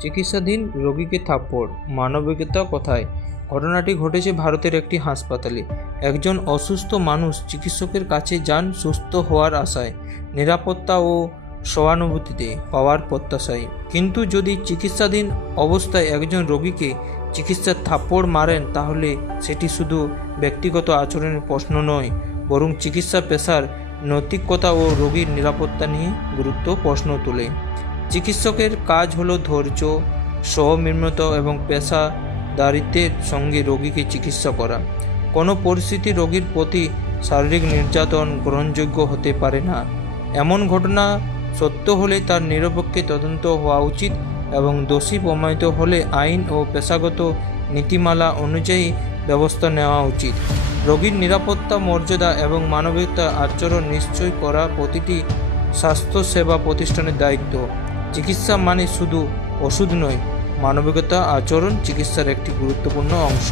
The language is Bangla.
চিকিৎসাধীন রোগীকে থাপ্পড়, মানবিকতা কোথায়? ঘটনাটি ঘটেছে ভারতের একটি হাসপাতালে। একজন অসুস্থ মানুষ চিকিৎসকের কাছে যান সুস্থ হওয়ার আশায়, নিরাপত্তা ও সহানুভূতিতে পাওয়ার প্রত্যাশায়। কিন্তু যদি চিকিৎসাধীন অবস্থায় একজন রোগীকে চিকিৎসার থাপ্পড় মারেন, তাহলে সেটি শুধু ব্যক্তিগত আচরণের প্রশ্ন নয়, বরং চিকিৎসা পেশার নৈতিকতা ও রোগীর নিরাপত্তা নিয়ে গুরুত্ব প্রশ্ন তোলে। চিকিৎসকের কাজ হলো ধৈর্য, সহমর্মিতা এবং পেশাদারিত্বের সঙ্গে রোগীকে চিকিৎসা করা। কোনো পরিস্থিতি রোগীর প্রতি শারীরিক নির্যাতন গ্রহণযোগ্য হতে পারে না। এমন ঘটনা সত্য হলে তার নিরপেক্ষ তদন্ত হওয়া উচিত এবং দোষী প্রমাণিত হলে আইন ও পেশাগত নীতিমালা অনুযায়ী ব্যবস্থা নেওয়া উচিত। রোগীর নিরাপত্তা, মর্যাদা এবং মানবিকতা আচরণ নিশ্চয় করা প্রতিটি স্বাস্থ্যসেবা প্রতিষ্ঠানের দায়িত্ব। চিকিৎসা মানে শুধু ওষুধ নয়, মানবিকতা আচরণ চিকিৎসার একটি গুরুত্বপূর্ণ অংশ।